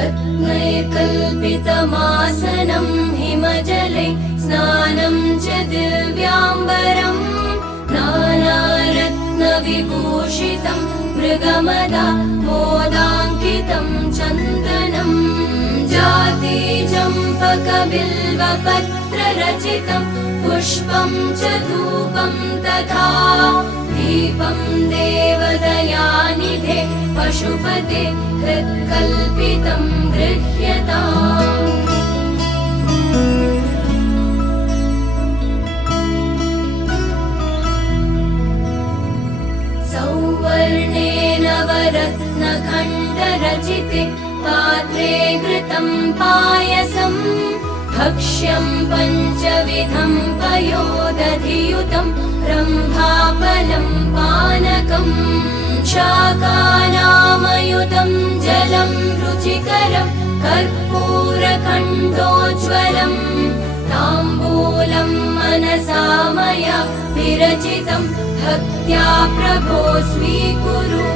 रत्नैकल्पितमासनं हिमजले स्नानं च दिव्याम्बरम् नानारत्नविभूषितं मृगमदा मोदाङ्कितं चन्दनं जाति चम्पकबिल्वपत्ररचितं पुष्पं च धूपं तथा दीपं देवदयानिधे पशुपते हृत्कल्पितं गृह्यताम् सौवर्णेन नवरत्नखण्डरचिते पात्रे घृतं पायसं भक्ष्यं पञ्चविधं पयोदधियुतं रम्भाफलं पानकं शाकानामयुतं जलं रुचिकरं कर्पूरखण्डोज्ज्वलं ताम्बूलं मनसा मया विरचितं भक्त्या प्रभो स्वीकुरु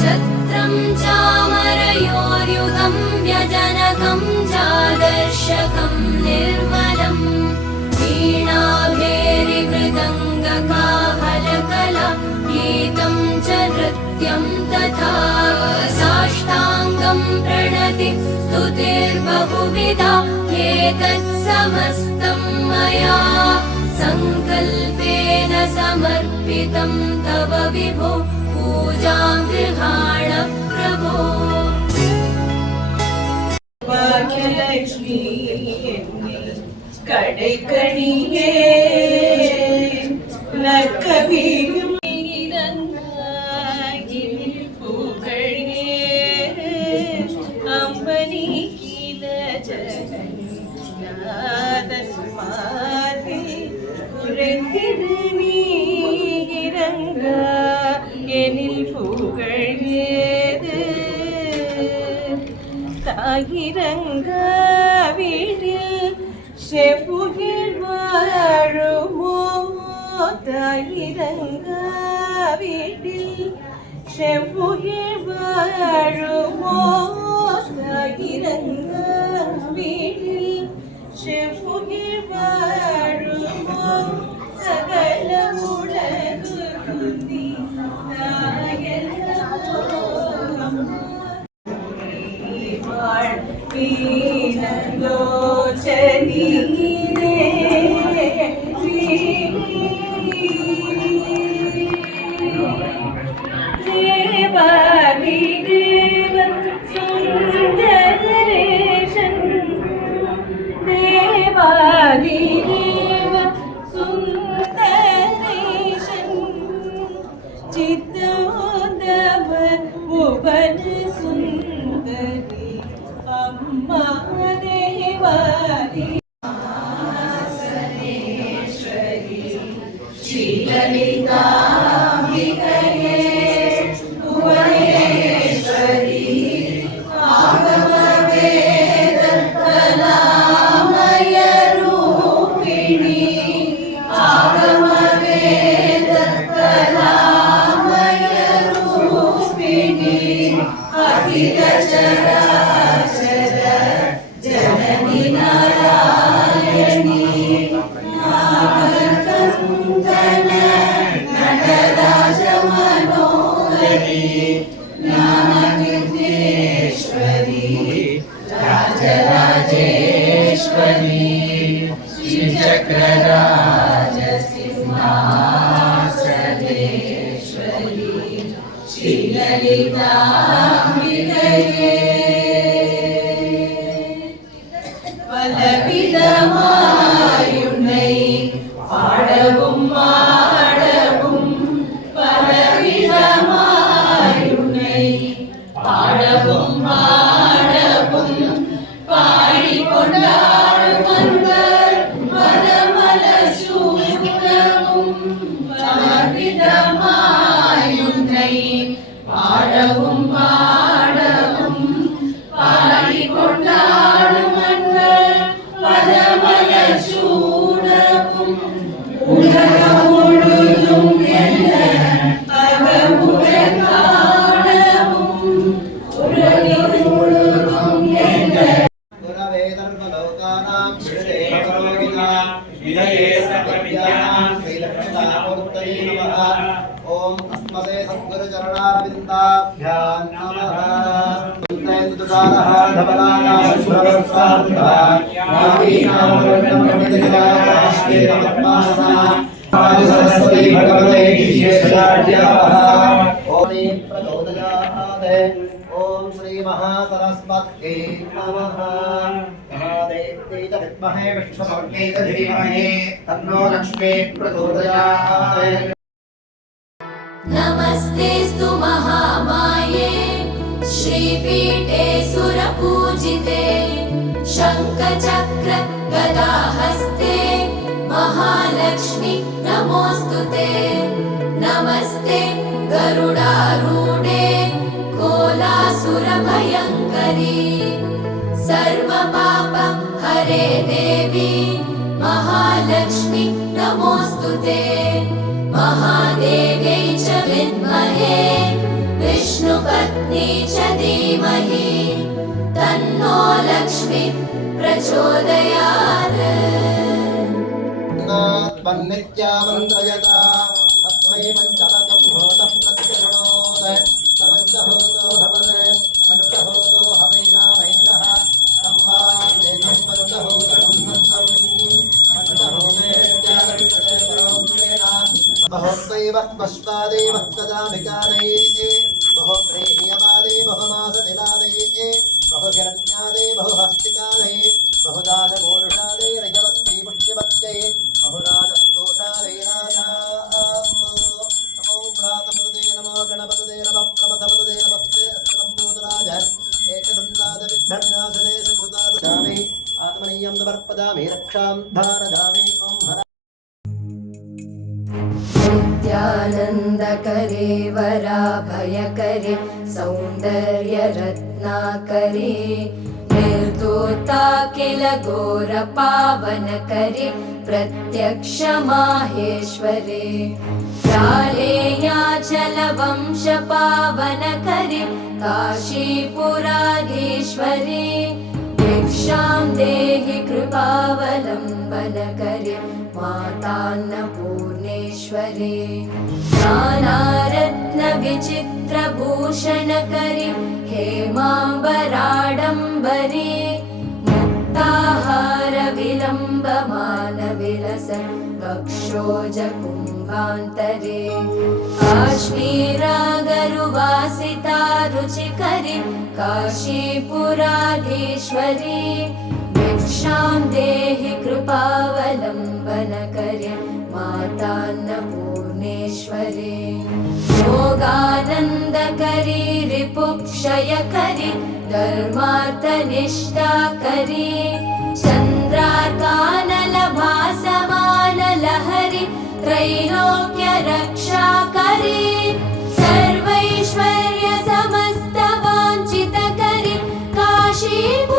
छत्रं चामरयोर्युगं व्यजनकं चादर्शकं निर्मलं वीणाभेरिमृदङ्गकाहलकला गीतं च नृत्यं तथा साष्टाङ्गं प्रणति स्तुतिर्बहुविधा एतत् समस्तं मया सङ्कल्पेन समर्पितं तव विभो पूजां गृहाण प्रभो भाग्यलक्ष्मी कடைக்கணியே நற்கவியும் இறங்காயில் புகழே அம்பனி கீழ ஜகநாதன் மாதே உரைத்திடு நீ இறங்கா எனில் புகழேது தாயிரங்கா வீடில் செப்புகில் வாழுமோ தாயிரங்கா வீடில் செப்புகில் வாழுமோ தாயிரங்கா வீடில் செப்புகில் வாழுமோ சகல உலகு குந்தி உலக ओम अस्मदे सद्गुरुचरणारविन्दाभ्यां नमः। सरस्वती भगवते ओम श्री महासरस्वत्यै नमः। महादेव्यै च विद्महे विष्णुपत्न्यै च धीमहि तन्नो लक्ष्मी प्रचोदयात्। नमस्तेस्तु महामाये श्रीपीठे सुरपूजिते शङ्खचक्र गदाहस्ते महालक्ष्मी नमोऽस्तुते। नमस्ते गरुडारूढे कोलासुरभयङ्करी सर्वपाप हरे देवी महालक्ष्मी नमोऽस्तुते। महादेव्यै च विद्महे विष्णुपत्नी च धीमहि तन्नो लक्ष्मी प्रचोदयात्। तस्मै पञ्चमकं होतः प्रत्यशृणोत् पञ्चहोतो भवते पञ्चहोतो हवैनामैषः सम्मानेनं पञ्चहोतकं सन्तम् पञ्चहोतेत्यागमिषते परोक्षेण बहोत्वैव पश्वादेव कदाभिकादैः बहुव्रीह्यवादे बहुमासतिलादैः बहुहिरण्यादे बहुहस्तिकादै बहुदानपूरुषादे रजवत्यै पुष्यवत्यै बहुराजस्तोषादे नमो भ्रातपदे नमो गणपतये नमः प्रमथपदये नमस्ते अस्तम्भूतराज एकदन्ताद विघ्नविनाशने संसुतादधामि आत्मनीयं समर्पयामि रक्षां धारयामि ॐ हर नित्यानन्दकरे वराभयकरे सौन्दर्यरत्नाकरे निर्दोता किल घोरपावनकरे प्रत्यक्षमाहेश्वरे प्रालेयाचलवंशपावनकरे काशीपुराधीश्वरे भिक्षां देहि कृपावलम्बनकरे मातान्नपूर्णेश्वरे नानारत्नविचित्रभूषणकरे हेमाम्बराडम्बरे मुक्ताहारविलम्बमानविलस वक्षोजकुम्भान्तरे काश्मीरागरुवासिता रुचिकरे काशीपुराधीश्वरे भिक्षां देहि कृपावलम्बनकरे मातान्नपूर्णेश्वरे योगानन्दकरे रिपुक्षयकरे धर्मार्थनिष्ठाकरे चन्द्रार्कानलभासमानलहरि त्रैलोक्यरक्षाकरे सर्वैश्वर्यसमस्तवाञ्छितकरे काशीपुराधीश्वरे